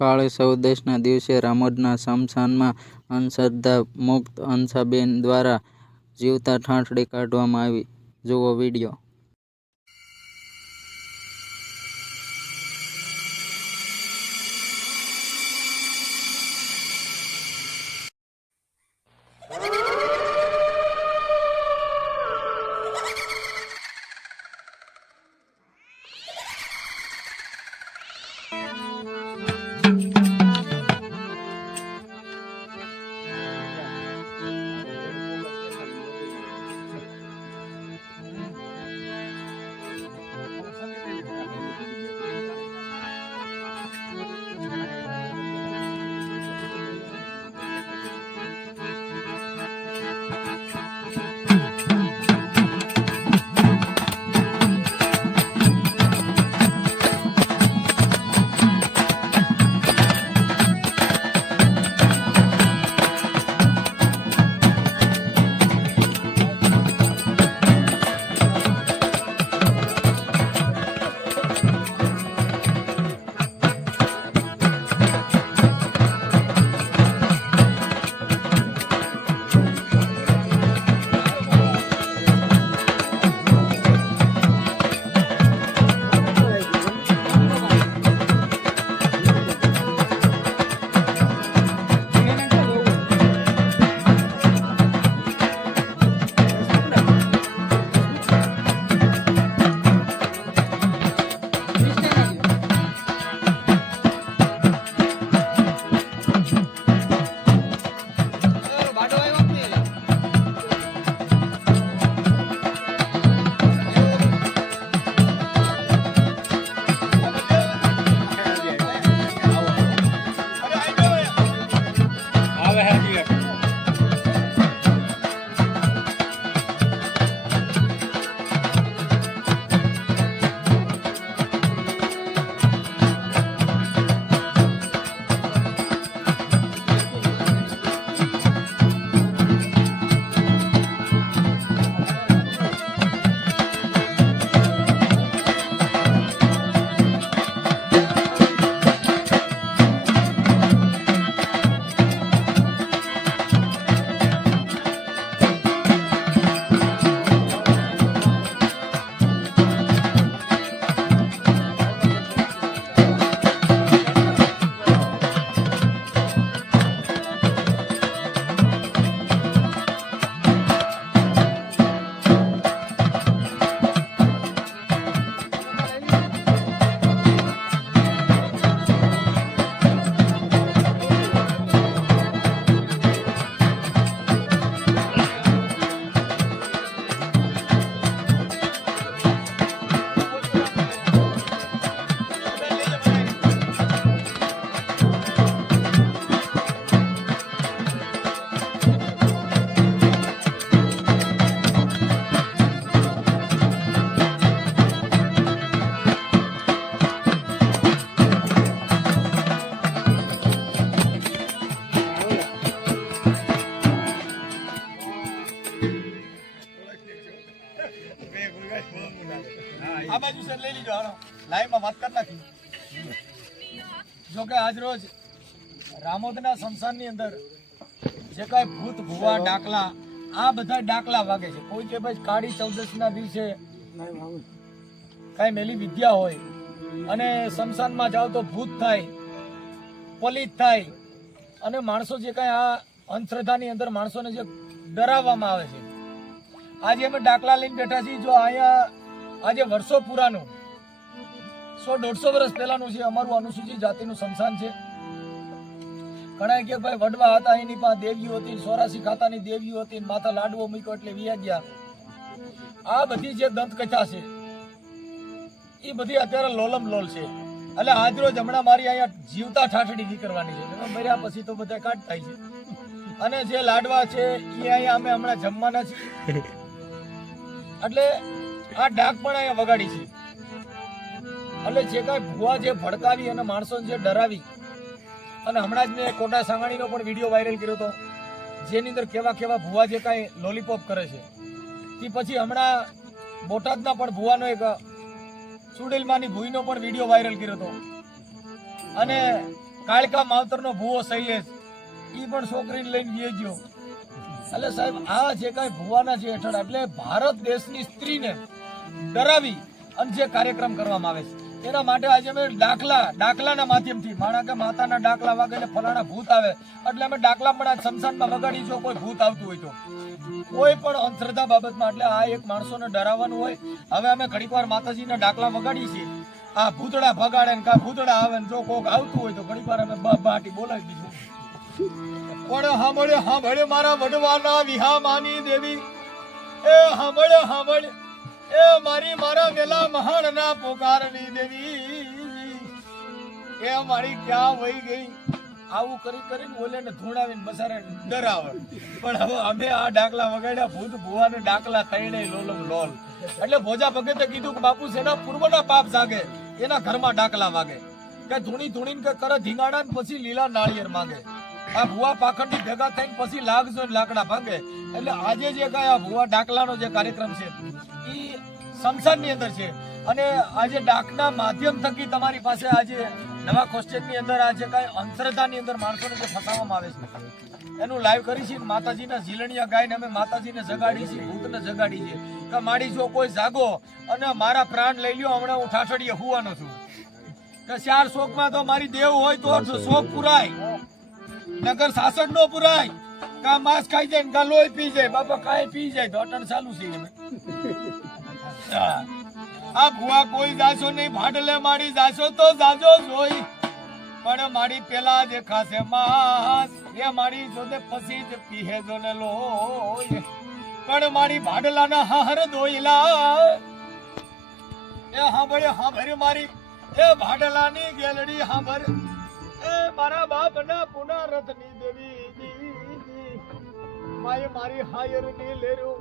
કાળી ચૌદશના દિવસે રામોદના સ્મશાનમાં અંધશ્રદ્ધા મુક્ત હંસાબેન દ્વારા જીવતા ઠાઠડી કાઢવામાં આવી. જુઓ વિડીયો. આ બાજુ સર લઈ લીજો, હાલો લાઈવમાં વાત કરી નાખી. જો કે આજ રોજ રામોદના સ્મશાનની અંદર જે કાંઈ ભૂત ભુવા ડાકલા આ બધા ડાકલા વાગે છે. કોઈ કે ભાઈ કાળી ચૌદશના દિવસે કાંઈ મેલી વિદ્યા હોય અને સ્મશાનમાં જાઓ તો ભૂત થાય, પલિત થાય અને માણસો જે કાંઈ આ અંધશ્રદ્ધાની અંદર માણસોને જે ડરાવવામાં આવે છે. આજે અમે ડાકલા લઈને બેઠા છીએ. જો અહીંયા આજે વર્ષો પુરાનું 100-150 વર્ષ પહેલાનું છે અમારું અનુસૂચિત જાતિનું સ્મશાન છે. ઘણા કે ભાઈ વડવા હતા, એની પાસે દેવીઓ હતી, 84 ખાતાની દેવીઓ હતી, માથા લાડવો મૂક્યો એટલે વિયા ગયા. આ બધી જે દંતકથા છે એ બધી અત્યારે લોલમ લોલ છે. એટલે આજ રોજ હમણાં મારી અહીંયા જીવતા ઠાઠડી નીકળવાની છે. મર્યા પછી તો બધા કાટ થાય છે. અને જે લાડવા છે એ અહીંયા અમે હમણાં જમવાના છીએ. એટલે આ ડાક પણ અહીંયા વગાડી છે. એટલે જે કાંઈ ભુવા જે ભડકાવી અને માણસોને જે ડરાવી, અને હમણાં જ મેં કોટા સાંગાણીનો પણ વિડીયો વાયરલ કર્યો હતો જેની અંદર કેવા કેવા ભુવા જે કાંઈ લોલીપોપ કરે છે. તે પછી હમણાં બોટાદના પણ ભુવાનો એક ચુડેલમાની ભૂઈનો પણ વિડીયો વાયરલ કર્યો હતો. અને કાળકા માવતરનો ભૂવો શૈલેષ ઈ પણ છોકરીને લઈને ગયો ગયો. એટલે સાહેબ આ જે કાંઈ ભુવાના જે હેઠળ એટલે ભારત દેશની સ્ત્રીને ડરાવી અને જે કાર્યક્રમ કરવામાં આવે છે એના માટે આજે અમે ડાકલાના માધ્યમથી માણા કે માતાના ડાકલા વાગે એટલે ફલાણા ભૂત આવે એટલે અમે ડાકલા પણ આ શમશાનમાં વગાડી જો કોઈ ભૂત આવતું હોય તો કોઈ પણ અંધશ્રદ્ધા બાબતમાં એટલે આ એક માણસોને ડરાવવાનું હોય. હવે અમે ઘડીક વાર માતાજીના ડાકલા વગાડીએ છીએ, આ ભૂતડા ભગાડે ને કા ભૂતડા આવે ને જો કોક આવતું હોય તો ઘડીક વાર અમે બાટી બોલાવી દીધું. પણ સાંભળે મારા વડવાના વિહામાની દેવી, એ સાંભળે એ મારા વેલા મહાણના પોકારની દેવી, એ મારી ક્યાં વહી ગઈ. આવું કરીને બોલે ને ધૂણાવીને બસારે ડરાવે. પણ હવે અમે આ ડાકલા વગાડ્યા ભૂત ભુવાને ડાકલા તૈણે લોલમ લોલ. એટલે ભોજા ભગતે કીધું કે બાપુ સેના પૂર્વના પાપ જાગે એના ઘરમાં ડાકલા વાગે કે ધૂણીને કે કરે ધીંગાણા ને પછી લીલા નાળિયેર માંગે. આ ભુવા પાખંડી ભેગા થઈને પછી લાગજો ને લાકડા ભાંગે. એટલે આજે જે કઈ આ ભુવા ડાકલાનો જે કાર્યક્રમ છે એ શમશાનની અંદર છે અને આજે ડાકના માધ્યમ થકી તમારી પાસે આજે નવા ક્વેશ્ચનની અંદર આજે કઈ અંધશ્રદ્ધાની અંદર માણસોને જે ફસાવવામાં આવે છે એનું લાઈવ કરી છે. માતાજીના ઝીલણિયા ગાઈને અમે માતાજીને જગાડી છીએ, ભૂતને જગાડી છે કે માડી જો કોઈ જાગો અને મારા પ્રાણ લઈ લ્યો, હમણાં હું ઠાઠડીએ હુવાનો છું કે 4 શોકમાં તો મારી દેવ હોય તો શોક પુરાય, નગર શાસન નો પુરાય. કા માંસ ખાઈ જાય ને કા લોહી પી જાય, બાપા કાંઈ પી જાય તો અટણ ચાલુ છે. આ ભુવા કોઈ જાશો નહીં, ભાડલે મારી જાશો તો જાજો જોઈ, પણ મારી પેલા જે ખાસે માસ એ મારી જોદે પછી જ પીહે જો ને લોય. પણ મારી ભાડલાના હાર દોઈલા એ હાંભળે મારી એ ભાડલાની ગેલડી હાંભળ, એ મારા બાપના પુનરથની દેવી મારી હાયરની લેરું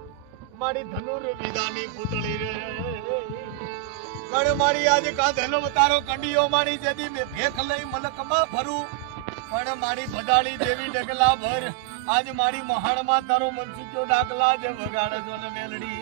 મારી ધનુર વિદાની પુતળી રે. પણ મારી આજે કાંધેલો તારો કંડીઓ મારી જેથી મેં ભેખ લઈ મલકમાં ભરું, પણ મારી ભડાળી દેવી ડગલા ભર આજ મારી મહાણમાં તારો મનસુક્યો ડાકલા જે વગાડે જો ને મેલડી.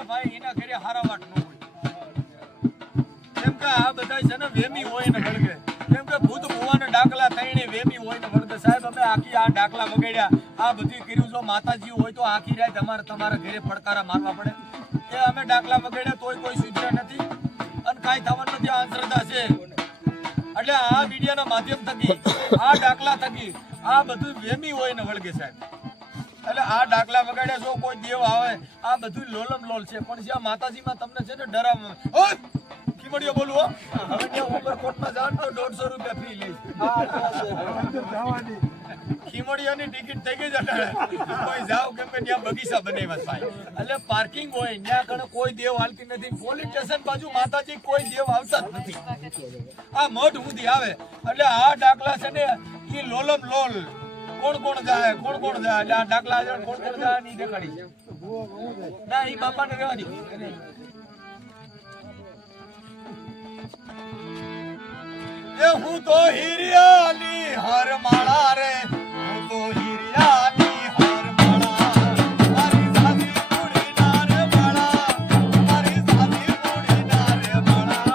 ને ભાઈ એના ઘરે હારા વાટ ન હોય. કેમ કે આ બધા છે ને વેમી હોય ને વળગે. કેમ કે ભૂત ભુવાના ડાકલા થઈને વેમી હોય ને વળગે. સાહેબ અમે આખી આ ડાકલા વગાડ્યા, આ બધી કર્યું. જો માતાજી હોય તો આખી રાત તમારા ઘરે પડકારા મારવા પડે. એ અમે ડાકલા વગાડ્યા તોય કોઈ સુધર્યા નથી અને કાંઈ થવાનું નથી. આ અંધશ્રદ્ધા છે. એટલે આ મીડિયાના માધ્યમ થકી, આ ડાકલા થકી આ બધું વેમી હોય ને વળગે સાહેબ. એટલે આ ડાકલા વગાડ્યા જો કોઈ દેવ આવે, આ બધું લોલમ લોલ છે. પણ જ્યાં માતાજીમાં તમને છે ને ડરાવ ખીમડીઓ બોલું હો. હવે ત્યાં ઉપરકોટમાં જાવ તો 150 રૂપિયા ફી લઈશ. ખીમડીઓની ટિકિટ થઈ ગઈ છે કોઈ જાવ, કેમ કે ત્યાં બગીચા બનાવ્યા ભાઈ. એટલે પાર્કિંગ હોય ત્યાં કણે કોઈ દેવ હાલતી નથી. પોલીસ સ્ટેશન બાજુ માતાજી કોઈ દેવ આવતા જ નથી. આ મઠ સુધી આવે. એટલે આ ડાકલા છે ને એ લોલમ લોલ કોણ કોણ જાય એટલે આ ડાકલા કોણ કોણ જાય નહીં દેખાડી ના. એ બાપાને રહેવા દો. એ હું તો હિરિયાની હર માળા રે, હું તો હિરિયાની હર માળા. મારી સાદી મૂડી ના રે માળા, મારી સાદી મૂડી ના રે માળા.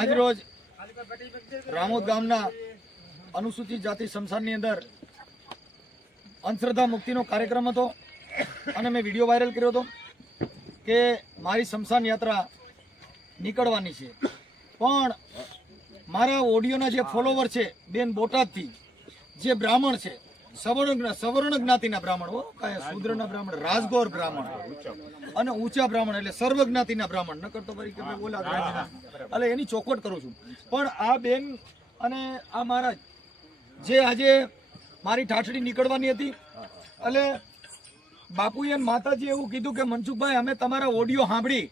આજરોજ રામોદ ગામના અનુસૂચિત જાતિ સ્મશાનની અંદર અંધશ્રદ્ધા મુક્તિનો કાર્યક્રમ હતો અને મેં વિડીયો વાયરલ કર્યો હતો કે મારી સ્મશાન યાત્રા નીકળવાની છે. પણ મારા ઓડિયોના જે ફોલોવર છે બેન બોટાદથી, જે બ્રાહ્મણ છે, સવર્ણ જ્ઞાતિના બ્રાહ્મણ, શૂદ્રના બ્રાહ્મણ, રાજગોર બ્રાહ્મણ અને ઊંચા બ્રાહ્મણ એટલે સર્વ જ્ઞાતિના બ્રાહ્મણ, નકર તો ફરી કે બોલા એટલે એની ચોખવટ કરું છું. પણ આ બેન અને આ મહારાજ જે આજે મારી ઠાઠડી નીકળવાની હતી, એટલે બાપુએ માતાજી એવું કીધું કે મનસુખભાઈ અમે તમારા ઓડિયો સાંભળી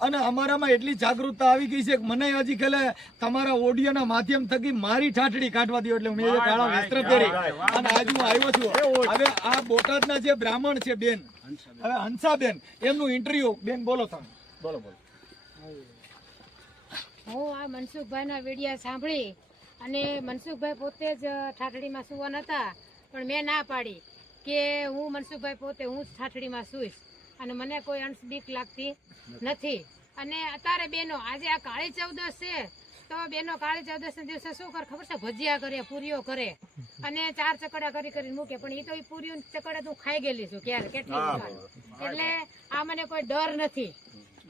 અને અમારામાં એટલી જાગૃતતા આવી ગઈ છે કે મને હજી ખેલે તમારા ઓડિયોના માધ્યમ થકી મારી ઠાઠડી કાઢવા દો. એટલે મેં કાળા વસ્ત્ર પહેરી અને આજે હું આવ્યો છું. હવે આ બોટાદના જે બ્રાહ્મણ છે બેન, હવે હંસાબેન, એમનું ઇન્ટરવ્યુ બેન બોલો તમે. બોલો. હું આ મનસુખભાઈના વિડીયો સાંભળી અને મનસુખભાઈ પોતે જ ઠાઠડીમાં સુવાના હતા, પણ મેં ના પાડી કે હું મનસુખભાઈ પોતે હું જ ઠાઠડીમાં સુઈશ અને મને કોઈ અંશ બીક લાગતી નથી. અને અત્યારે બેનો આજે આ કાળી ચૌદશ છે તો બેનો કાળી ચૌદશના દિવસે શું કરે ખબર છે? ભજીયા કરે, પૂરીઓ કરે અને 4 ચકડા કરીને મૂકે. પણ એ તો એ પૂરીઓ ચકડા હું ખાઈ ગયેલી છું ક્યારે કેટલી વખત. એટલે આ મને કોઈ ડર નથી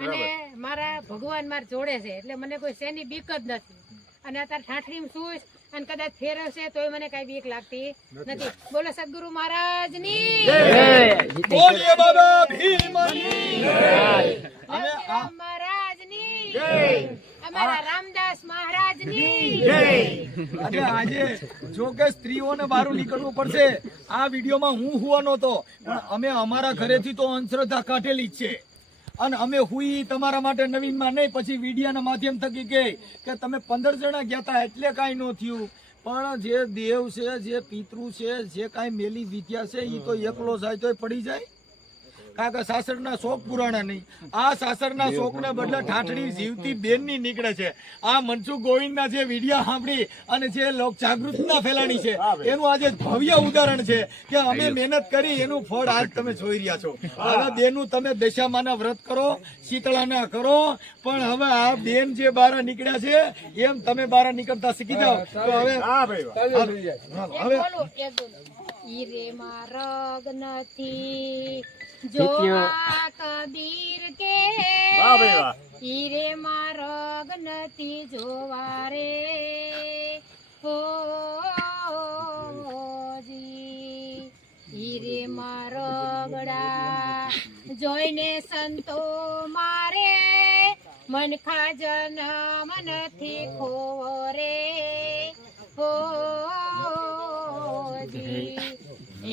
અને મારા ભગવાન મારા જોડે છે એટલે મને કોઈ શેની બીક જ નથી. અને અત્યારે ઠાઠડીમાં સુઈશ અને કદાચ ફેરવશે તોય મને કઈ બીક લાગતી નથી. બોલો સદગુરુ મહારાજની જય. બોલીએ બાબા ભીમની જય. અમે મહારાજની જય. અમારા રામદાસ મહારાજની જય. અને આજે જો કે સ્ત્રીઓને બહાર નીકળવું પડશે. આ વિડીયોમાં હું હુવાનો હતો, પણ અમે અમારા ઘરેથી તો અંધશ્રદ્ધા કાઢેલી જ છે અને અમે હુઈ તમારા માટે નવીનમાં નહીં. પછી વીડિયાના માધ્યમ થકી કે તમે 15 જણા ગયા હતા એટલે કાંઈ ન થયું. પણ જે દેવ છે, જે પિતૃ છે, જે કાંઈ મેલી વિદ્યા છે એ તો એકલો જાય તોય પડી જાય. કારણ કે સાસરના શોખ પુરાણા નહીં. આ સાસરના શોખને બદલે ઠાઠડી જીવતી બેનની નીકળે છે. આ મનસુખ ગોવિંદના જે વિડિયા સાંભળી અને જે લોક જાગૃતતા ફેલાણી છે એનું આજે ભવ્ય ઉદાહરણ છે કે અમે મહેનત કરી એનું ફળ આજ તમે જોઈ રહ્યા છો. હવે બેનું તમે દશામાના વ્રત કરો, શીતળાના કરો, પણ હવે આ બેન જે બહાર નીકળ્યા છે એમ તમે બહાર નીકળતા શીખી જાઓ. તો હવે ઈરે માં રગ નથી જોવા કબીર કે હીરે માં રગ નથી જોવા રે હો જી હીરે માં રગડા જોઈને સંતો મારે મન ખાજન મનથી ખોવો રે હો જી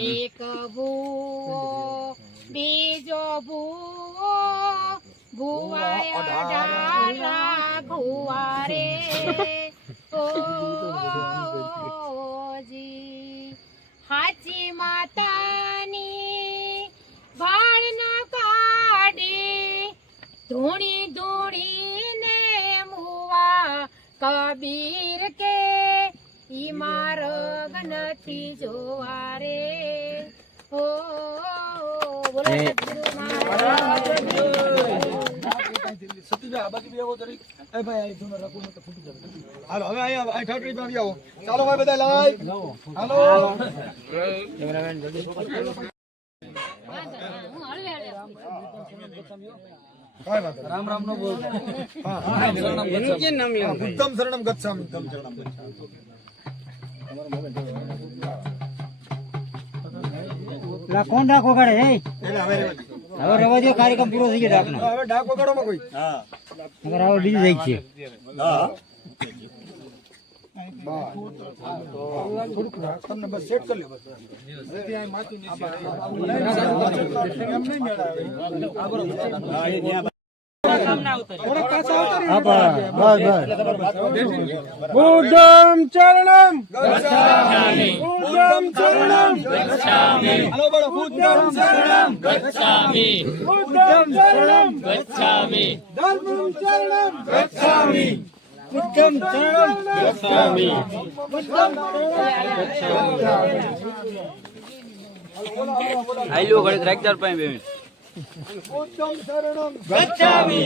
એક ભૂવો બીજો ભૂવો ભૂવાયા ડાળા ભૂવા રે ઓ જી હાચી માતાની ભાળ ન કાઢી ધૂણી ધૂણીને મુવા કબીર કે ઈ માર્ગ નથી જોવા રે ઓ બોલો સદગુરુ મહારાજ સતીભાઈ આ બાજુ બી આવો જરીક. એ ભાઈ આ ધૂનો રાખો નતો ફૂટી જશે. હાલો હવે અહીંયા આ ઠાઠડીમાં બી આવો. ચાલો ભાઈ બધા લાઈવ. હાલો કાંઈ વાંધો નહીં. રામ રામ નો બોલ. એનું કે નામ લેવું? ઉત્તમ શરણમ ગચ્છામિ. ઉત્તમ શરણમ ગચ્છામિ. કોણ ડાક વગાડે હે? એટલે હવે હવે રવા દો, કાર્યક્રમ પૂરો થઈ ગયો ડાકનો. હવે ડાક વગાડોમાં કોઈ. નકર આવો બીજું જાય છે. થોડુંક તમને બસ સેટ કરી લો બસ. બુદ્ધમ ચરણમ બુદ્ધમ શરણમ ગચ્છામિ. હાલો બોલો બુદ્ધમ શરણમ ગચ્છામિ. બુદ્ધમ શરણમ ગચ્છામિ. ધર્મમ શરણમ ગચ્છામિ. બુદ્ધમ શરણમ ગચ્છામિ. આઈલો ઘડીક રાખજાર પાસે 2 મિનિટ. બુદ્ધમ શરણમ ગચ્છામિ.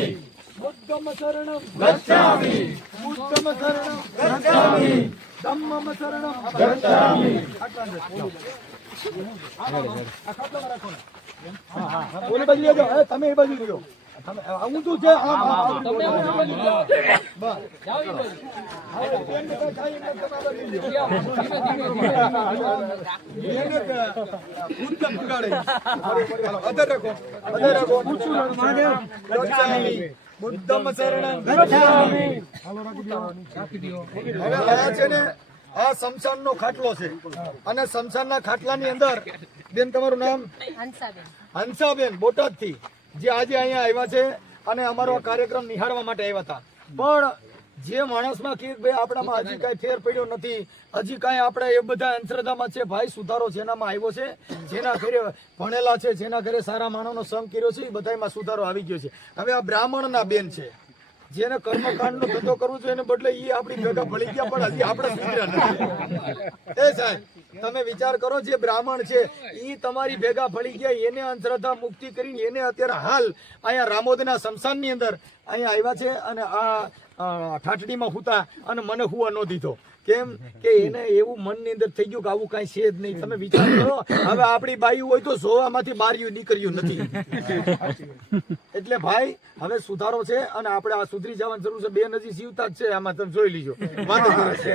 બુદ્ધમ શરણમ ગચ્છામિ. બુદ્ધમ શરણમ ગચ્છામિ. ધમ્મમ શરણમ ગચ્છામિ. આ ખાટલામાં રાખો ને. ઓલી બાજુ લેજો. એ તમે એ બાજુ લેજો. તમે ઊંધું છે આમ તમે બસ જાઓ એ બાજુ. હવે બેન ને કઈ થાય એમ તમે આ બાજુ લેજો. ઉત્તમ બગાડે. અધર રાખો. અધર રાખો. ગચ્છામિ. બુદ્ધમ શરણમ ગચ્છામિ. હવે આ છે ને આ શમશાનનો ખાટલો છે અને શમશાનના ખાટલાની અંદર બેન તમારું નામ હંસાબેન હંસાબેન બોટાદથી જે આજે અહીંયા આવ્યા છે અને અમારો આ કાર્યક્રમ નિહાળવા માટે આવ્યા હતા. પણ જે માણસમાં કે ભાઈ આપણામાં હજી કાંઈ ફેર પડ્યો નથી, હજી કાંઈ આપણે એ બધા અંધશ્રદ્ધામાં છે ભાઈ, સુધારો જેનામાં આવ્યો છે, જેના ઘરે ભણેલા છે, જેના ઘરે સારા માણસનો સંગ કર્યો છે, એ બધામાં સુધારો આવી ગયો છે. હવે આ બ્રાહ્મણના બેન છે જેને કર્મકાંડનો ધંધો કરવો છે એને બદલે એ આપણી ભેગા ભળી ગયા પણ હજી આપણે સુધર્યા નથી. એ સાહેબ તમે વિચાર કરો, જે બ્રાહ્મણ છે એ તમારી ભેગા ભળી ગયા, એને અંધશ્રદ્ધા મુક્તિ કરીને એને અત્યારે હાલ અહીંયા રામોદના શમશાનની અંદર અહીંયા આવ્યા છે અને આ ઠાઠડીમાં હુતા અને મને હુવા ન દીધો. કેમ કે એને એવું મનની અંદર થઈ ગયું કે આવું કાંઈ છે જ નહીં. તમે વિચાર કરો, હવે આપણી બાયું હોય તો જોવામાંથી બારીયું નીકળ્યું નથી. એટલે ભાઈ હવે સુધારો છે અને આપણે આ સુધરી જવાની જરૂર છે. બેન હજી જીવતા જ છે, આમાં તમે જોઈ લીજો. વાંધો છે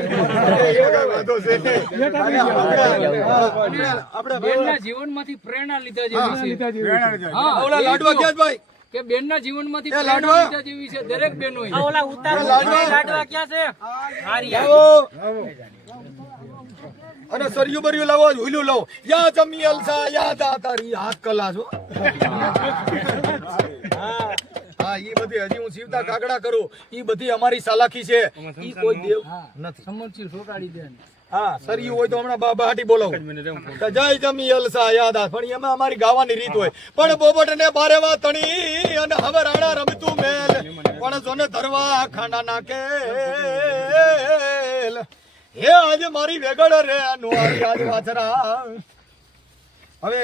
આપણે જીવનમાંથી પ્રેરણા લીધા લાડવા ક્યાં જ ભાઈ કે બેનના જીવનમાંથી એ પ્રેરણા લાડવા લીધા જેવી છે દરેક બહેનો. અને સરિયું બરિયું લાવો, હુલું લાવો. યા જમી અલસા યા દાતારી હાથ કલા છો. હા ઈ બધી હજી હું જીવતા કાગડા કરું, ઈ બધી અમારી સાલાખી છે. ઈ કોઈ દેવ નથી. સમોરથી સોટાડી દે. હા સરિયું હોય તો હમણાં બાહાટી બોલાવો. જય જમી અલસા યાદ આ. પણ એમાં અમારી ગાવાની રીત હોય. પણ બોબટ ને બારેવા તણી અને હવે રાણા રમતું મેલ પણ જોને ધરવા ખાંડા નાખેલ. હે આજે મારી વેગડ રે નુઆરી આજ વાછરા. હવે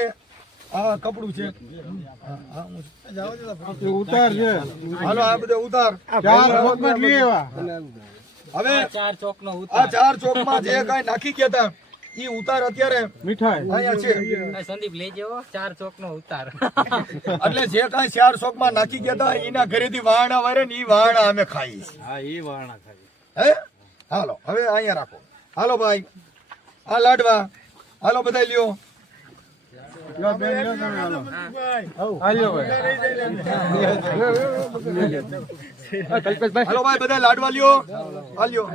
આ કપડું છે ઉતાર છે. હાલો આ બધે ઉતાર. હવે ચાર ચોક નો આ ચાર ચોકમાં જે કાંઈ નાખી ગયા હતા ઈ ઉતાર અત્યારે અહીંયા છે. સંદીપ લઈ જવો 4 ચોક નો ઉતાર. એટલે જે કાંઈ 4 ચોકમાં નાખી ગયા હતા એના ઘરેથી વાહણા વારે ને ઈ વાહણા અમે ખાઈ. હે હાલો હવે અહીંયા રાખો. હાલો ભાઈ આ લાડવા હાલો બધા લ્યો. હાલો ભાઈ બધા લાડવા લ્યો. હાલ્યો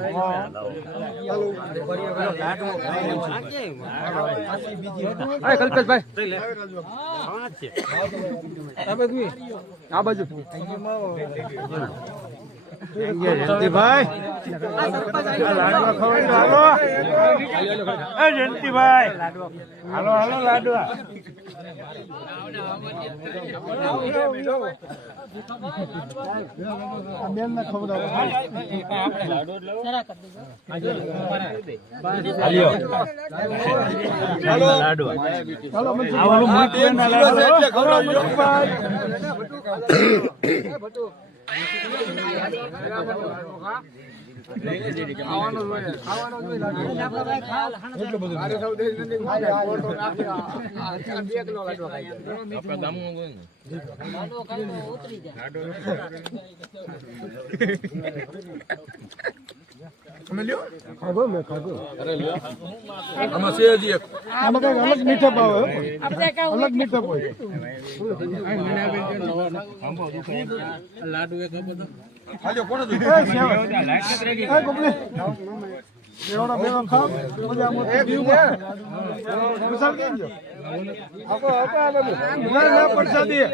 પ્રસાદી